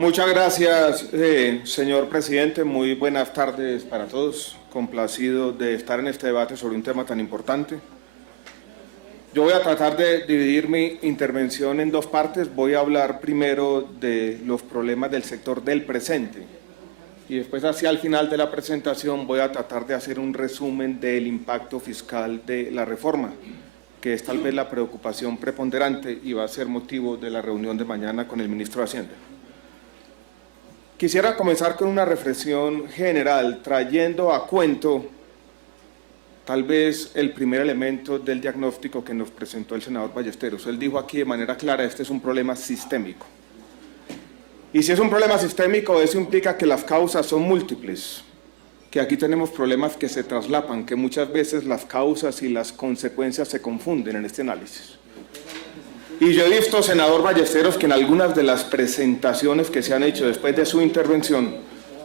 Muchas gracias, señor presidente. Muy buenas tardes para todos. Complacido de estar en este debate sobre un tema tan importante. Yo voy a tratar de dividir mi intervención en dos partes. Voy a hablar primero de los problemas del sector del presente y después, hacia el final de la presentación, voy a tratar de hacer un resumen del impacto fiscal de la reforma, que es tal vez la preocupación preponderante y va a ser motivo de la reunión de mañana con el ministro de Hacienda. Quisiera comenzar con una reflexión general, trayendo a cuento tal vez el primer elemento del diagnóstico que nos presentó el senador Ballesteros. Él dijo aquí de manera clara, este es un problema sistémico. Y si es un problema sistémico, eso implica que las causas son múltiples, que aquí tenemos problemas que se traslapan, que muchas veces las causas y las consecuencias se confunden en este análisis. Y yo he visto, senador Ballesteros, que en algunas de las presentaciones que se han hecho después de su intervención,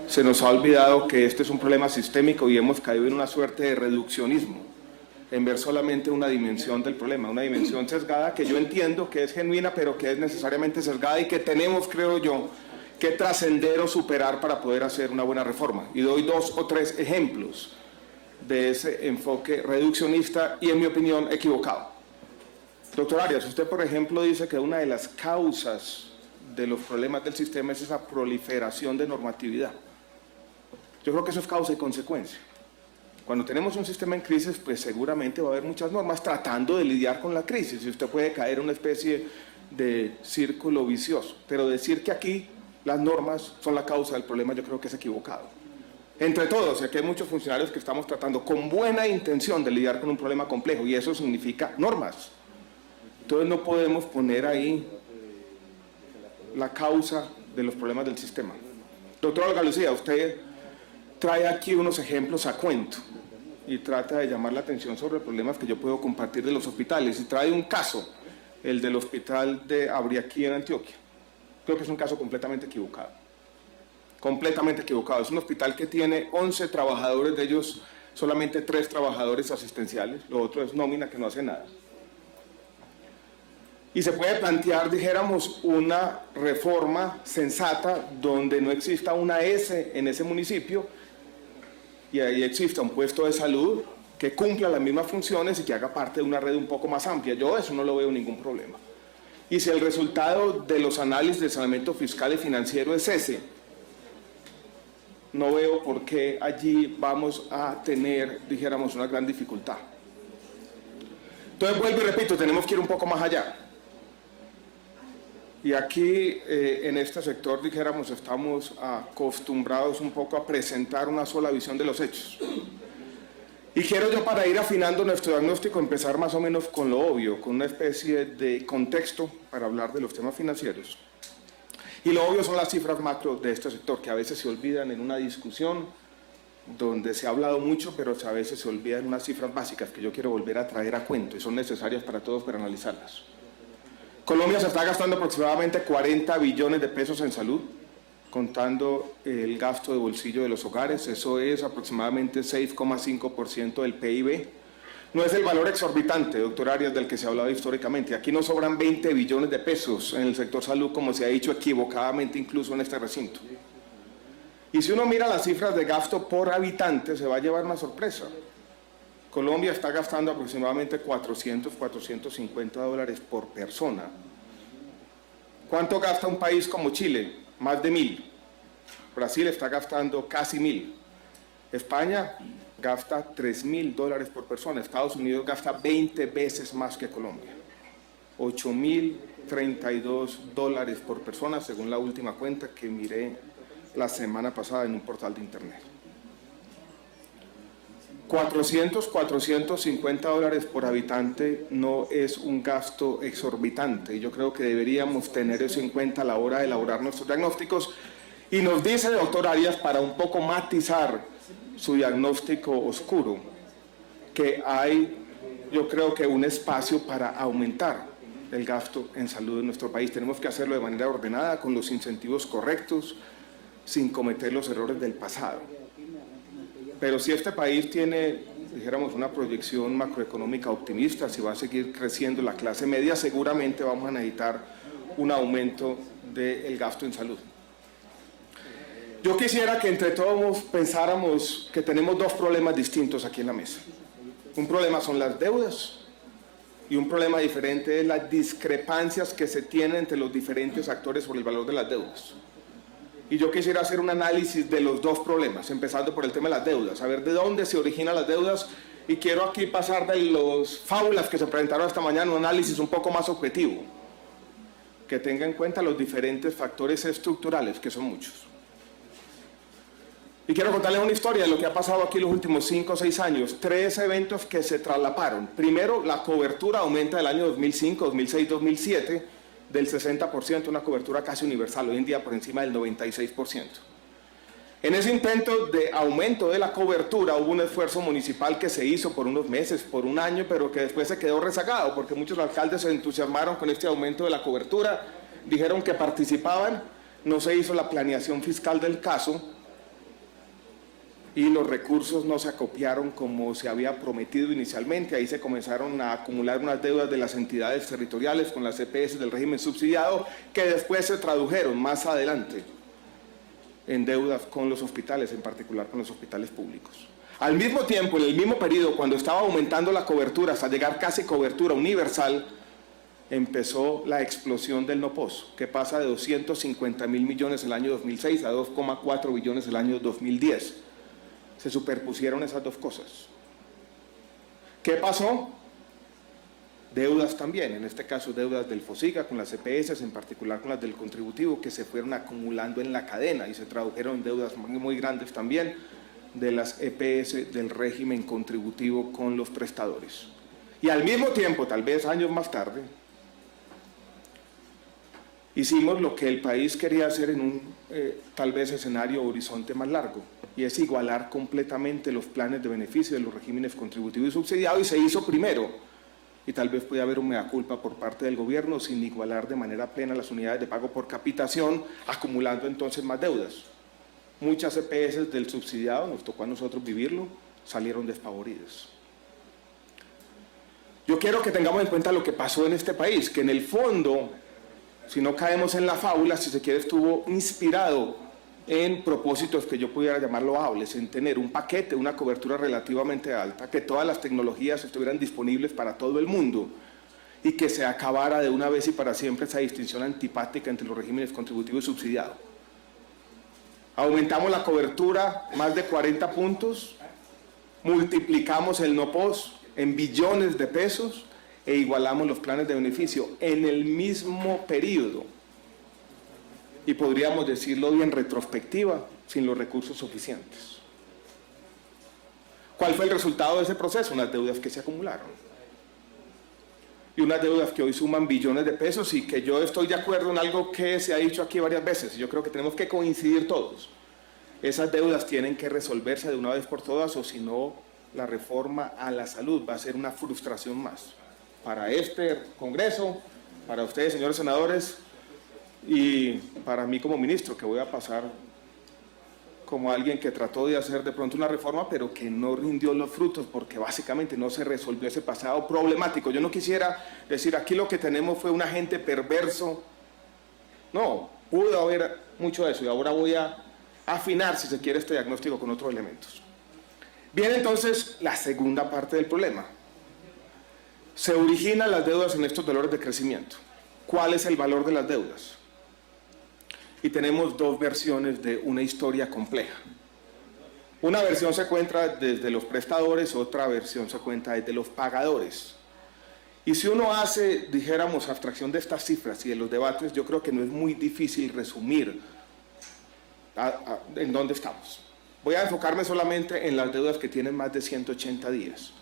se nos ha olvidado que este es un problema sistémico y hemos caído en una suerte de reduccionismo, en ver solamente una dimensión del problema, una dimensión sesgada que yo entiendo que es genuina, pero que es necesariamente sesgada y que tenemos, creo yo, que trascender o superar para poder hacer una buena reforma. Y doy 2 o 3 ejemplos de ese enfoque reduccionista y, en mi opinión, equivocado. Doctor Arias, usted, por ejemplo, dice que una de las causas de los problemas del sistema es esa proliferación de normatividad. Yo creo que eso es causa y consecuencia. Cuando tenemos un sistema en crisis, pues seguramente va a haber muchas normas tratando de lidiar con la crisis y usted puede caer en una especie de círculo vicioso. Pero decir que aquí las normas son la causa del problema, yo creo que es equivocado. Entre todos, aquí hay muchos funcionarios que estamos tratando con buena intención de lidiar con un problema complejo y eso significa normas. Entonces no podemos poner ahí la causa de los problemas del sistema. Doctor Olga Lucía, usted trae aquí unos ejemplos a cuento y trata de llamar la atención sobre problemas que yo puedo compartir de los hospitales y trae un caso, el del hospital de Abriaquí en Antioquia. Creo que es un caso completamente equivocado. Completamente equivocado. Es un hospital que tiene 11 trabajadores, de ellos solamente 3 trabajadores asistenciales, lo otro es nómina que no hace nada. Y se puede plantear, dijéramos, una reforma sensata donde no exista una S en ese municipio y ahí exista un puesto de salud que cumpla las mismas funciones y que haga parte de una red un poco más amplia. Yo eso no lo veo ningún problema. Y si el resultado de los análisis de saneamiento fiscal y financiero es ese, no veo por qué allí vamos a tener, dijéramos, una gran dificultad. Entonces vuelvo y repito, tenemos que ir un poco más allá. Y aquí, en este sector, dijéramos, estamos acostumbrados un poco a presentar una sola visión de los hechos. Y quiero yo, para ir afinando nuestro diagnóstico, empezar más o menos con lo obvio, con una especie de contexto para hablar de los temas financieros. Y lo obvio son las cifras macro de este sector, que a veces se olvidan en una discusión donde se ha hablado mucho, pero a veces se olvidan unas cifras básicas que yo quiero volver a traer a cuento y son necesarias para todos para analizarlas. Colombia se está gastando aproximadamente 40 billones de pesos en salud, contando el gasto de bolsillo de los hogares. Eso es aproximadamente 6,5% del PIB. No es el valor exorbitante, doctor Arias, del que se ha hablado históricamente. Aquí no sobran 20 billones de pesos en el sector salud, como se ha dicho equivocadamente incluso en este recinto. Y si uno mira las cifras de gasto por habitante, se va a llevar una sorpresa. Colombia está gastando aproximadamente 450 dólares por persona. ¿Cuánto gasta un país como Chile? Más de 1.000. Brasil está gastando casi 1.000. España gasta 3.000 dólares por persona. Estados Unidos gasta 20 veces más que Colombia. 8.032 dólares por persona, según la última cuenta que miré la semana pasada en un portal de internet. 450 dólares por habitante no es un gasto exorbitante. Yo creo que deberíamos tener eso en cuenta a la hora de elaborar nuestros diagnósticos. Y nos dice el doctor Arias, para un poco matizar su diagnóstico oscuro, que hay, yo creo que un espacio para aumentar el gasto en salud en nuestro país. Tenemos que hacerlo de manera ordenada, con los incentivos correctos, sin cometer los errores del pasado. Pero si este país tiene, dijéramos, una proyección macroeconómica optimista, si va a seguir creciendo la clase media, seguramente vamos a necesitar un aumento del gasto en salud. Yo quisiera que entre todos pensáramos que tenemos dos problemas distintos aquí en la mesa. Un problema son las deudas y un problema diferente es las discrepancias que se tienen entre los diferentes actores sobre el valor de las deudas. Y yo quisiera hacer un análisis de los dos problemas, empezando por el tema de las deudas, saber de dónde se originan las deudas, y quiero aquí pasar de las fábulas que se presentaron esta mañana a un análisis un poco más objetivo, que tenga en cuenta los diferentes factores estructurales, que son muchos. Y quiero contarles una historia de lo que ha pasado aquí los últimos 5 o 6 años. 3 eventos que se traslaparon. Primero, la cobertura aumenta del año 2005, 2006, 2007, del 60%, una cobertura casi universal, hoy en día por encima del 96%. En ese intento de aumento de la cobertura hubo un esfuerzo municipal que se hizo por unos meses, por un año, pero que después se quedó rezagado, porque muchos alcaldes se entusiasmaron con este aumento de la cobertura, dijeron que participaban, no se hizo la planeación fiscal del caso, y los recursos no se acopiaron como se había prometido inicialmente. Ahí se comenzaron a acumular unas deudas de las entidades territoriales con las EPS del régimen subsidiado, que después se tradujeron más adelante en deudas con los hospitales, en particular con los hospitales públicos. Al mismo tiempo, en el mismo periodo, cuando estaba aumentando la cobertura hasta llegar casi cobertura universal, empezó la explosión del NOPOS, que pasa de 250.000 millones el año 2006 a 2,4 billones el año 2010. Se superpusieron esas dos cosas. ¿Qué pasó? Deudas también, en este caso deudas del FOSIGA con las EPS, en particular con las del contributivo, que se fueron acumulando en la cadena y se tradujeron en deudas muy grandes también de las EPS del régimen contributivo con los prestadores. Y al mismo tiempo, tal vez años más tarde, hicimos lo que el país quería hacer en un tal vez escenario o horizonte más largo, y es igualar completamente los planes de beneficio de los regímenes contributivo y subsidiado, y se hizo primero, y tal vez puede haber un mea culpa por parte del gobierno sin igualar de manera plena las unidades de pago por capitación, acumulando entonces más deudas. Muchas EPS del subsidiado, nos tocó a nosotros vivirlo, salieron desfavoridas. Yo quiero que tengamos en cuenta lo que pasó en este país, que en el fondo, si no caemos en la fábula, si se quiere, estuvo inspirado en propósitos que yo pudiera llamar loables, en tener un paquete, una cobertura relativamente alta, que todas las tecnologías estuvieran disponibles para todo el mundo y que se acabara de una vez y para siempre esa distinción antipática entre los regímenes contributivo y subsidiado. Aumentamos la cobertura más de 40 puntos, multiplicamos el NOPOS en billones de pesos e igualamos los planes de beneficio en el mismo periodo. Y podríamos decirlo bien en retrospectiva, sin los recursos suficientes. ¿Cuál fue el resultado de ese proceso? Unas deudas que se acumularon. Y unas deudas que hoy suman billones de pesos, y que yo estoy de acuerdo en algo que se ha dicho aquí varias veces, y yo creo que tenemos que coincidir todos. Esas deudas tienen que resolverse de una vez por todas, o si no, la reforma a la salud va a ser una frustración más para este Congreso, para ustedes, señores senadores, y para mí como ministro, que voy a pasar como alguien que trató de hacer de pronto una reforma, pero que no rindió los frutos, porque básicamente no se resolvió ese pasado problemático. Yo no quisiera decir, aquí lo que tenemos fue un agente perverso. No, pudo haber mucho de eso, y ahora voy a afinar, si se quiere, este diagnóstico con otros elementos. Viene entonces la segunda parte del problema. Se originan las deudas en estos valores de crecimiento. ¿Cuál es el valor de las deudas? Y tenemos dos versiones de una historia compleja. Una versión se cuenta desde los prestadores, otra versión se cuenta desde los pagadores. Y si uno hace, dijéramos, abstracción de estas cifras y de los debates, yo creo que no es muy difícil resumir en dónde estamos. Voy a enfocarme solamente en las deudas que tienen más de 180 días.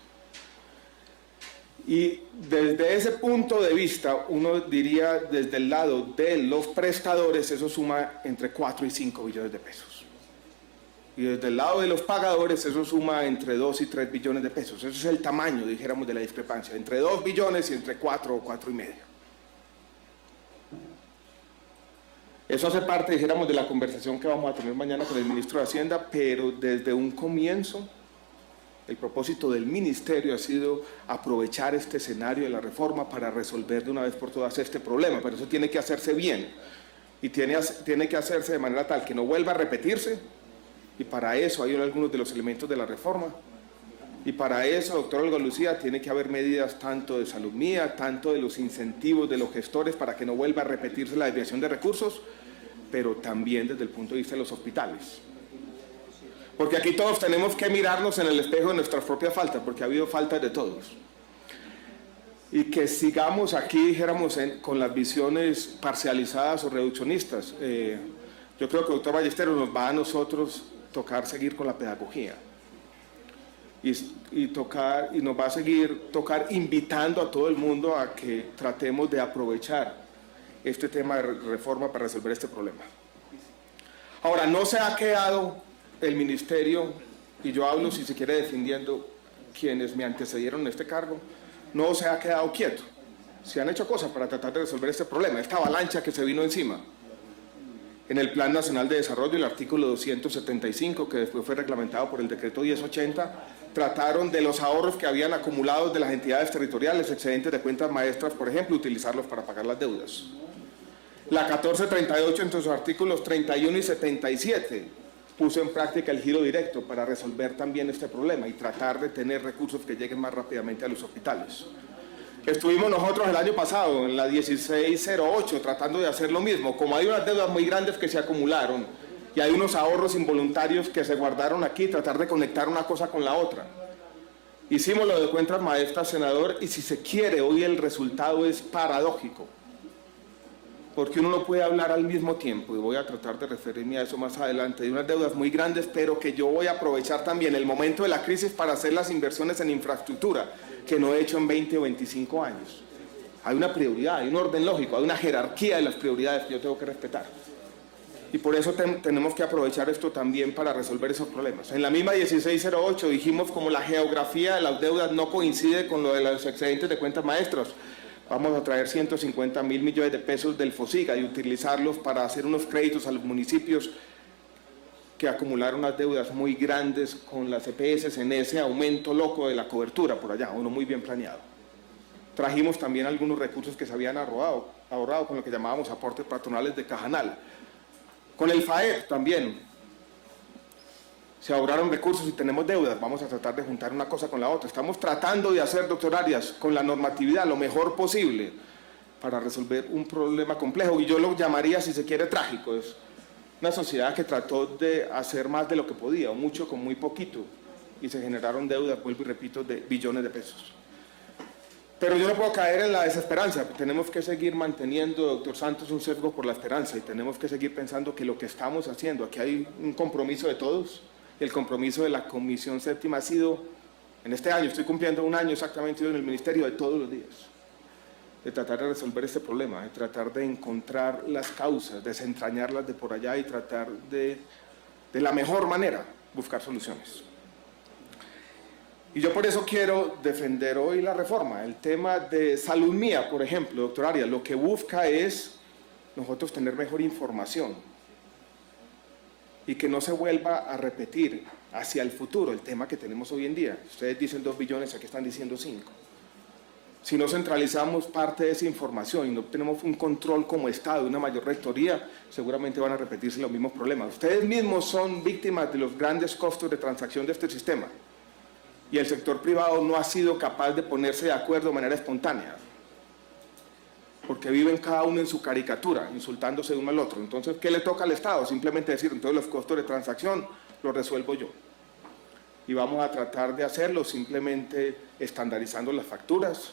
Y desde ese punto de vista, uno diría, desde el lado de los prestadores, eso suma entre 4 y 5 billones de pesos. Y desde el lado de los pagadores, eso suma entre 2 y 3 billones de pesos. Ese es el tamaño, dijéramos, de la discrepancia, entre 2 billones y entre 4 o 4 y medio. Eso hace parte, dijéramos, de la conversación que vamos a tener mañana con el ministro de Hacienda, pero desde un comienzo, el propósito del ministerio ha sido aprovechar este escenario de la reforma para resolver de una vez por todas este problema, pero eso tiene que hacerse bien. y tiene que hacerse de manera tal que no vuelva a repetirse, y para eso hay algunos de los elementos de la reforma. Y para eso, doctor Olga Lucía, tiene que haber medidas tanto de salud mía, tanto de los incentivos de los gestores para que no vuelva a repetirse la desviación de recursos, pero también desde el punto de vista de los hospitales. Porque aquí todos tenemos que mirarnos en el espejo de nuestras propias faltas, porque ha habido faltas de todos. Y que sigamos aquí, dijéramos, con las visiones parcializadas o reduccionistas. Yo creo que doctor Ballesteros nos va a nosotros tocar seguir con la pedagogía. Y nos va a seguir tocar invitando a todo el mundo a que tratemos de aprovechar este tema de reforma para resolver este problema. Ahora, no se ha quedado el ministerio, y yo hablo si se quiere defendiendo quienes me antecedieron en este cargo, no se ha quedado quieto. Se han hecho cosas para tratar de resolver este problema, esta avalancha que se vino encima. En el Plan Nacional de Desarrollo, el artículo 275, que después fue reglamentado por el decreto 1080, trataron de los ahorros que habían acumulado de las entidades territoriales, excedentes de cuentas maestras, por ejemplo, utilizarlos para pagar las deudas. La 1438, entre sus artículos 31 y 77, puso en práctica el giro directo para resolver también este problema y tratar de tener recursos que lleguen más rápidamente a los hospitales. Estuvimos nosotros el año pasado en la 1608 tratando de hacer lo mismo. Como hay unas deudas muy grandes que se acumularon y hay unos ahorros involuntarios que se guardaron aquí, tratar de conectar una cosa con la otra. Hicimos lo de cuentas maestras, senador, y si se quiere, hoy el resultado es paradójico. Porque uno no puede hablar al mismo tiempo, y voy a tratar de referirme a eso más adelante, de unas deudas muy grandes, pero que yo voy a aprovechar también el momento de la crisis para hacer las inversiones en infraestructura, que no he hecho en 20 o 25 años. Hay una prioridad, hay un orden lógico, hay una jerarquía de las prioridades que yo tengo que respetar. Y por eso tenemos que aprovechar esto también para resolver esos problemas. En la misma 1608 dijimos, como la geografía de las deudas no coincide con lo de los excedentes de cuentas maestras, vamos a traer 150.000 millones de pesos del FOSIGA y utilizarlos para hacer unos créditos a los municipios que acumularon unas deudas muy grandes con las EPS en ese aumento loco de la cobertura por allá, uno muy bien planeado. Trajimos también algunos recursos que se habían ahorrado con lo que llamábamos aportes patronales de Cajanal. Con el FAEP también se ahorraron recursos y tenemos deudas. Vamos a tratar de juntar una cosa con la otra. Estamos tratando de hacer, doctor Arias, con la normatividad lo mejor posible para resolver un problema complejo. Y yo lo llamaría, si se quiere, trágico. Es una sociedad que trató de hacer más de lo que podía, o mucho con muy poquito, y se generaron deudas, vuelvo y repito, de billones de pesos. Pero yo no puedo caer en la desesperanza. Tenemos que seguir manteniendo, doctor Santos, un sesgo por la esperanza, y tenemos que seguir pensando que lo que estamos haciendo, aquí hay un compromiso de todos. El compromiso de la Comisión Séptima ha sido, en este año, estoy cumpliendo un año exactamente en el Ministerio, de todos los días, de tratar de resolver este problema, de tratar de encontrar las causas, desentrañarlas de por allá y tratar de la mejor manera, buscar soluciones. Y yo por eso quiero defender hoy la reforma. El tema de salud mía, por ejemplo, doctor Arias, lo que busca es nosotros tener mejor información y que no se vuelva a repetir hacia el futuro el tema que tenemos hoy en día. Ustedes dicen 2 billones, aquí están diciendo 5. Si no centralizamos parte de esa información y no tenemos un control como Estado, una mayor rectoría, seguramente van a repetirse los mismos problemas. Ustedes mismos son víctimas de los grandes costos de transacción de este sistema. Y el sector privado no ha sido capaz de ponerse de acuerdo de manera espontánea, porque viven cada uno en su caricatura, insultándose de uno al otro. Entonces, ¿qué le toca al Estado? Simplemente decir, entonces los costos de transacción los resuelvo yo. Y vamos a tratar de hacerlo simplemente estandarizando las facturas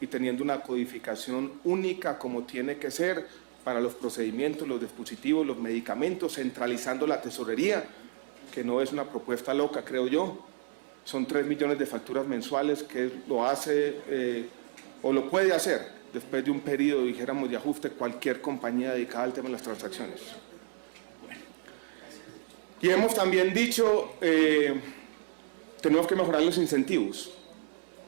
y teniendo una codificación única como tiene que ser para los procedimientos, los dispositivos, los medicamentos, centralizando la tesorería, que no es una propuesta loca, creo yo. Son 3 millones de facturas mensuales que lo hace o lo puede hacer después de un periodo, dijéramos, de ajuste cualquier compañía dedicada al tema de las transacciones. Y hemos también dicho, tenemos que mejorar los incentivos,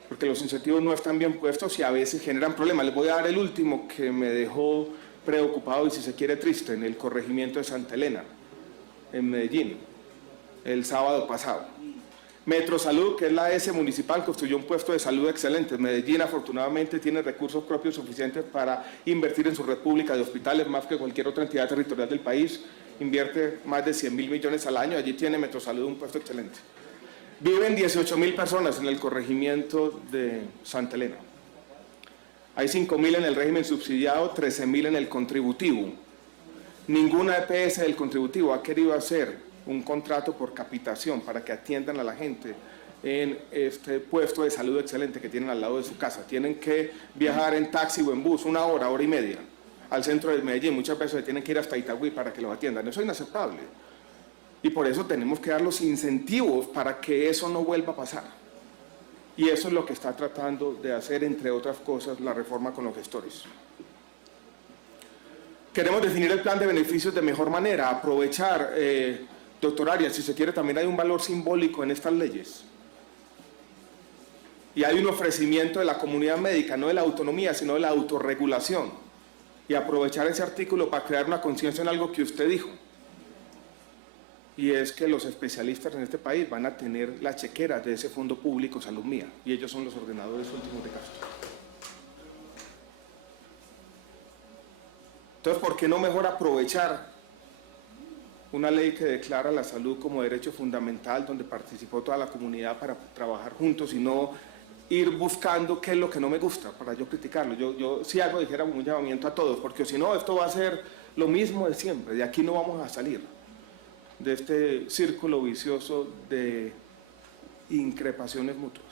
porque los incentivos no están bien puestos y a veces generan problemas. Les voy a dar el último que me dejó preocupado y, si se quiere, triste, en el corregimiento de Santa Elena, en Medellín, el sábado pasado. Metrosalud, que es la S municipal, construyó un puesto de salud excelente. Medellín afortunadamente tiene recursos propios suficientes para invertir en su red pública de hospitales, más que cualquier otra entidad territorial del país. Invierte más de 100.000 millones al año, allí tiene Metrosalud un puesto excelente. Viven 18.000 personas en el corregimiento de Santa Elena. Hay 5.000 en el régimen subsidiado, 13.000 en el contributivo. Ninguna EPS del contributivo ha querido hacer un contrato por capitación para que atiendan a la gente en este puesto de salud excelente que tienen al lado de su casa. Tienen que viajar en taxi o en bus 1 hora, hora y media al centro de Medellín. Muchas veces tienen que ir hasta Itagüí para que los atiendan. Eso es inaceptable. Y por eso tenemos que dar los incentivos para que eso no vuelva a pasar. Y eso es lo que está tratando de hacer, entre otras cosas, la reforma con los gestores. Queremos definir el plan de beneficios de mejor manera, aprovechar, doctor Arias, si se quiere, también hay un valor simbólico en estas leyes. Y hay un ofrecimiento de la comunidad médica, no de la autonomía, sino de la autorregulación. Y aprovechar ese artículo para crear una conciencia en algo que usted dijo. Y es que los especialistas en este país van a tener la chequera de ese fondo público Salud Mía, y ellos son los ordenadores últimos de gasto. Entonces, ¿por qué no mejor aprovechar una ley que declara la salud como derecho fundamental, donde participó toda la comunidad para trabajar juntos y no ir buscando qué es lo que no me gusta para yo criticarlo? Yo si algo dijera un llamamiento a todos, porque si no, esto va a ser lo mismo de siempre, de aquí no vamos a salir, de este círculo vicioso de increpaciones mutuas.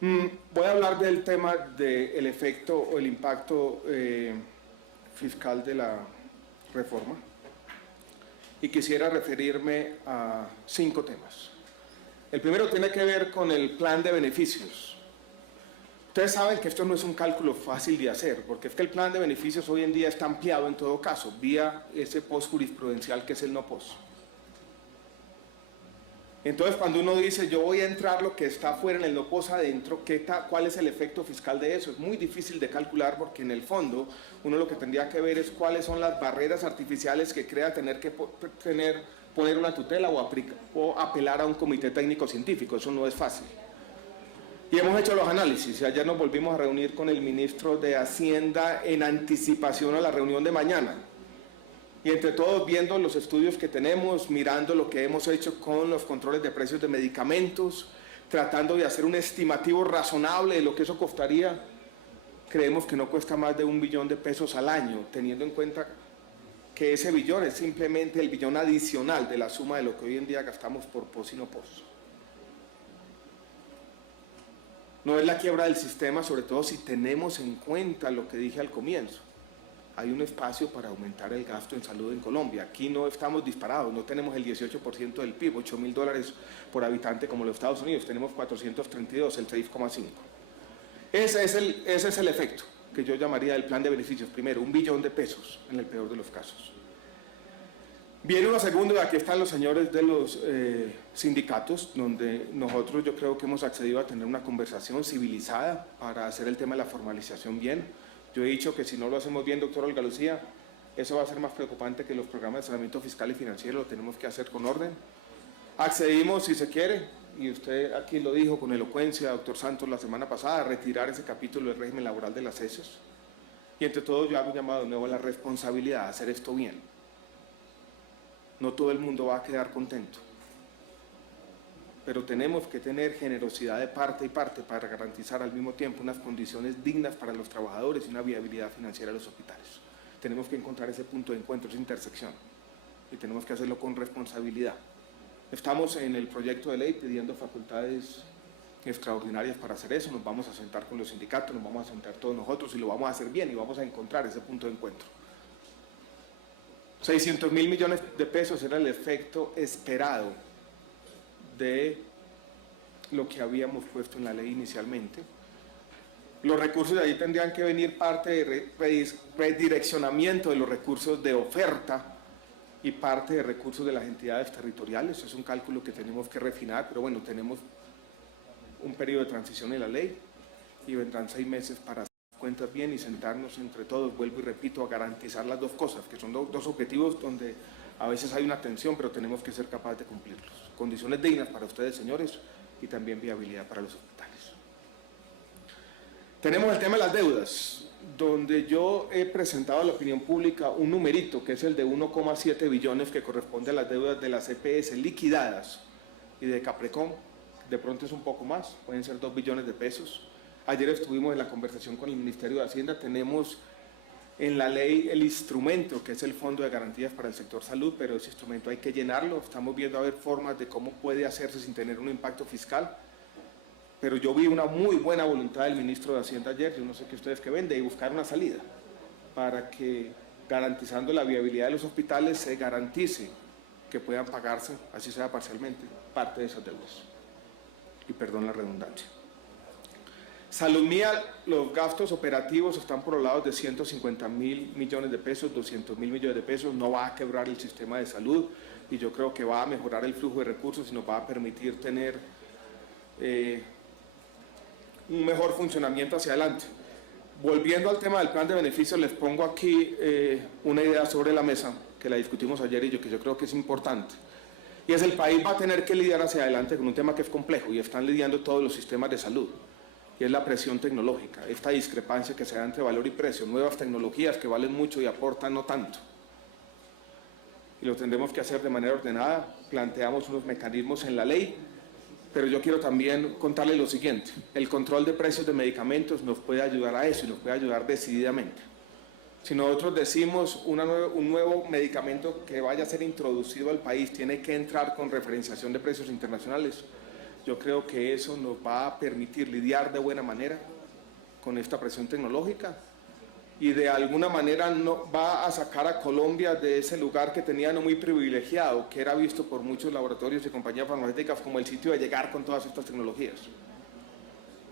Voy a hablar del tema del efecto o el impacto fiscal de la reforma y quisiera referirme a 5 temas. El primero tiene que ver con el plan de beneficios. Ustedes saben que esto no es un cálculo fácil de hacer, porque es que el plan de beneficios hoy en día está ampliado en todo caso, vía ese post jurisprudencial que es el no post. Entonces, cuando uno dice, yo voy a entrar lo que está afuera en el no post adentro, ¿cuál es el efecto fiscal de eso? Es muy difícil de calcular porque en el fondo uno lo que tendría que ver es cuáles son las barreras artificiales que crea tener que poner una tutela o apelar a un comité técnico científico. Eso no es fácil. Y hemos hecho los análisis. Ayer nos volvimos a reunir con el ministro de Hacienda en anticipación a la reunión de mañana. Y entre todos, viendo los estudios que tenemos, mirando lo que hemos hecho con los controles de precios de medicamentos, tratando de hacer un estimativo razonable de lo que eso costaría, creemos que no cuesta más de $1 billón al año, teniendo en cuenta que ese billón es simplemente el billón adicional de la suma de lo que hoy en día gastamos por POS y no POS. No es la quiebra del sistema, sobre todo si tenemos en cuenta lo que dije al comienzo. Hay un espacio para aumentar el gasto en salud en Colombia. Aquí no estamos disparados, no tenemos el 18% del PIB, $8.000 por habitante como los Estados Unidos, tenemos 432, el 6,5. Ese es el efecto que yo llamaría el plan de beneficios. Primero, $1 billón en el peor de los casos. Viene uno segundo, y aquí están los señores de los sindicatos, donde nosotros yo creo que hemos accedido a tener una conversación civilizada para hacer el tema de la formalización bien. Yo he dicho que si no lo hacemos bien, doctor Olga Lucía, eso va a ser más preocupante que los programas de saneamiento fiscal y financiero, lo tenemos que hacer con orden. Accedimos, si se quiere, y usted aquí lo dijo con elocuencia, doctor Santos, la semana pasada, a retirar ese capítulo del régimen laboral de las heces. Y entre todos yo hago un llamado de nuevo a la responsabilidad de hacer esto bien. No todo el mundo va a quedar contento, pero tenemos que tener generosidad de parte y parte para garantizar al mismo tiempo unas condiciones dignas para los trabajadores y una viabilidad financiera de los hospitales. Tenemos que encontrar ese punto de encuentro, esa intersección, y tenemos que hacerlo con responsabilidad. Estamos en el proyecto de ley pidiendo facultades extraordinarias para hacer eso. Nos vamos a sentar con los sindicatos, nos vamos a sentar todos nosotros y lo vamos a hacer bien y vamos a encontrar ese punto de encuentro. 600.000 millones de pesos era el efecto esperado de lo que habíamos puesto en la ley inicialmente. Los recursos de ahí tendrían que venir parte de redireccionamiento de los recursos de oferta y parte de recursos de las entidades territoriales. Es un cálculo que tenemos que refinar, pero bueno, tenemos un periodo de transición en la ley y vendrán 6 meses para cuentas bien y sentarnos entre todos, vuelvo y repito, a garantizar las dos cosas, que son dos objetivos donde a veces hay una tensión, pero tenemos que ser capaces de cumplirlos. Condiciones dignas para ustedes, señores, y también viabilidad para los hospitales. Tenemos el tema de las deudas, donde yo he presentado a la opinión pública un numerito, que es el de 1,7 billones que corresponde a las deudas de las EPS liquidadas y de Caprecom. De pronto es un poco más, pueden ser 2 billones de pesos. Ayer estuvimos en la conversación con el Ministerio de Hacienda, tenemos en la ley el instrumento que es el Fondo de Garantías para el Sector Salud, pero ese instrumento hay que llenarlo, estamos viendo a ver formas de cómo puede hacerse sin tener un impacto fiscal, pero yo vi una muy buena voluntad del Ministro de Hacienda ayer, yo no sé qué ustedes que ven, de buscar una salida para que, garantizando la viabilidad de los hospitales, se garantice que puedan pagarse, así sea parcialmente, parte de esas deudas. Y perdón la redundancia. Salud Mía, los gastos operativos están por los lados de 150.000 millones de pesos, 200.000 millones de pesos, no va a quebrar el sistema de salud y yo creo que va a mejorar el flujo de recursos y nos va a permitir tener un mejor funcionamiento hacia adelante. Volviendo al tema del plan de beneficios, les pongo aquí una idea sobre la mesa, que la discutimos ayer y que yo creo que es importante. Y es el país va a tener que lidiar hacia adelante con un tema que es complejo y están lidiando todos los sistemas de salud. Y es la presión tecnológica, esta discrepancia que se da entre valor y precio, nuevas tecnologías que valen mucho y aportan no tanto. Y lo tendremos que hacer de manera ordenada, planteamos unos mecanismos en la ley, pero yo quiero también contarles lo siguiente, el control de precios de medicamentos nos puede ayudar a eso y nos puede ayudar decididamente. Si nosotros decimos un nuevo medicamento que vaya a ser introducido al país tiene que entrar con referenciación de precios internacionales, yo creo que eso nos va a permitir lidiar de buena manera con esta presión tecnológica y de alguna manera no, va a sacar a Colombia de ese lugar que tenía no muy privilegiado, que era visto por muchos laboratorios y compañías farmacéuticas como el sitio de llegar con todas estas tecnologías.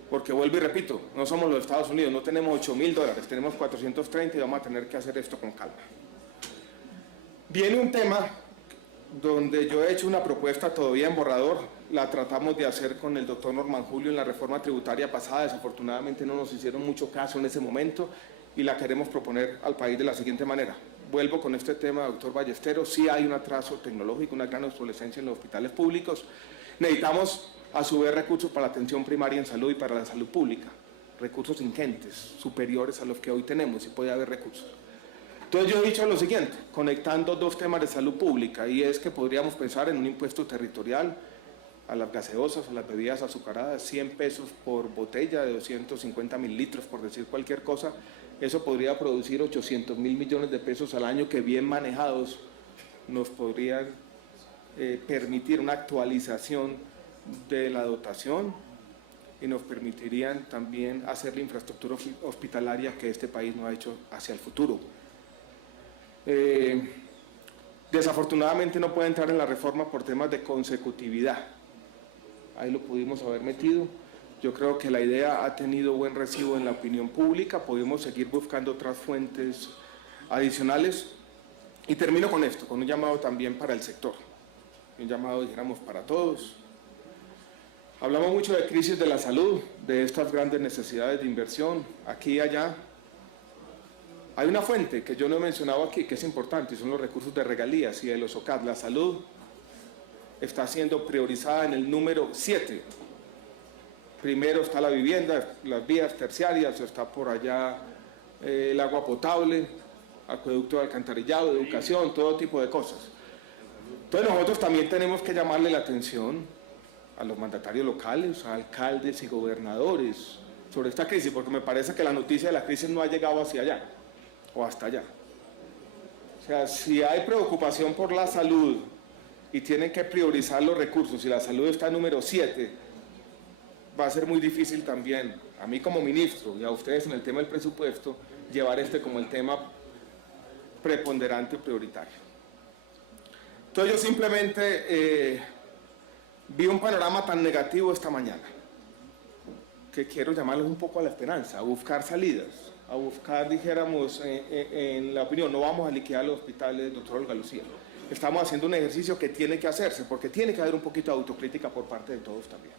Porque vuelvo y repito, no somos los Estados Unidos, no tenemos $8.000, tenemos 430 y vamos a tener que hacer esto con calma. Viene un tema donde yo he hecho una propuesta todavía en borrador, la tratamos de hacer con el doctor Norman Julio en la reforma tributaria pasada, desafortunadamente no nos hicieron mucho caso en ese momento y la queremos proponer al país de la siguiente manera. Vuelvo con este tema, doctor Ballesteros, sí hay un atraso tecnológico, una gran obsolescencia en los hospitales públicos, necesitamos a su vez recursos para la atención primaria en salud y para la salud pública, recursos ingentes, superiores a los que hoy tenemos y puede haber recursos. Entonces yo he dicho lo siguiente, conectando dos temas de salud pública, y es que podríamos pensar en un impuesto territorial a las gaseosas, a las bebidas azucaradas, 100 pesos por botella de 250 mililitros, por decir cualquier cosa, eso podría producir 800.000 millones de pesos al año que bien manejados nos podrían permitir una actualización de la dotación y nos permitirían también hacer la infraestructura hospitalaria que este país no ha hecho hacia el futuro. Desafortunadamente no puede entrar en la reforma por temas de consecutividad, ahí lo pudimos haber metido. Yo creo que la idea ha tenido buen recibo en la opinión pública, podemos seguir buscando otras fuentes adicionales y termino con esto, con un llamado también para el sector, un llamado dijéramos para todos. Hablamos mucho de crisis de la salud, de estas grandes necesidades de inversión aquí y allá. Hay una fuente que yo no he mencionado aquí, que es importante, y son los recursos de regalías y de los OCAD. La salud está siendo priorizada en el número 7. Primero está la vivienda, las vías terciarias, está por allá el agua potable, acueducto de alcantarillado, educación, todo tipo de cosas. Entonces nosotros también tenemos que llamarle la atención a los mandatarios locales, a alcaldes y gobernadores sobre esta crisis, porque me parece que la noticia de la crisis no ha llegado hacia allá o hasta allá. O sea, si hay preocupación por la salud y tienen que priorizar los recursos y la salud está en número 7, va a ser muy difícil también, a mí como ministro y a ustedes en el tema del presupuesto, llevar este como el tema preponderante y prioritario. Entonces yo simplemente vi un panorama tan negativo esta mañana que quiero llamarlos un poco a la esperanza, a buscar salidas, a buscar, dijéramos, en la opinión, no vamos a liquidar los hospitales, doctor Olga Lucía. Estamos haciendo un ejercicio que tiene que hacerse, porque tiene que haber un poquito de autocrítica por parte de todos también.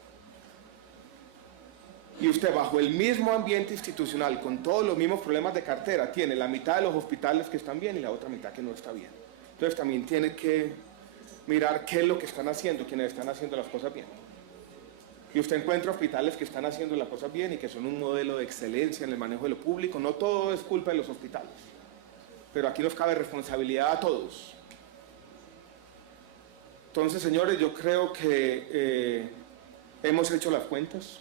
y usted bajo el mismo ambiente institucional, con todos los mismos problemas de cartera, tiene la mitad de los hospitales que están bien y la otra mitad que no está bien. Entonces también tiene que mirar qué es lo que están haciendo, quienes están haciendo las cosas bien. Y usted encuentra hospitales que están haciendo las cosas bien y que son un modelo de excelencia en el manejo de lo público. No todo es culpa de los hospitales, pero aquí nos cabe responsabilidad a todos. Entonces, señores, yo creo que hemos hecho las cuentas.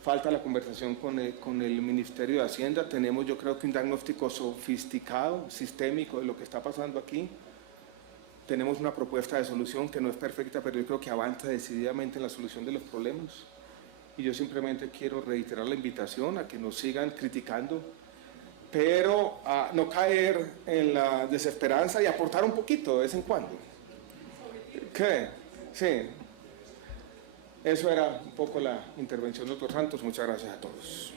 Falta la conversación con el Ministerio de Hacienda. Tenemos, yo creo que un diagnóstico sofisticado, sistémico de lo que está pasando aquí. Tenemos una propuesta de solución que no es perfecta, pero yo creo que avanza decididamente en la solución de los problemas. Y yo simplemente quiero reiterar la invitación a que nos sigan criticando, pero a no caer en la desesperanza y aportar un poquito de vez en cuando. ¿Qué? Sí. Eso era un poco la intervención del Dr. Santos. Muchas gracias a todos.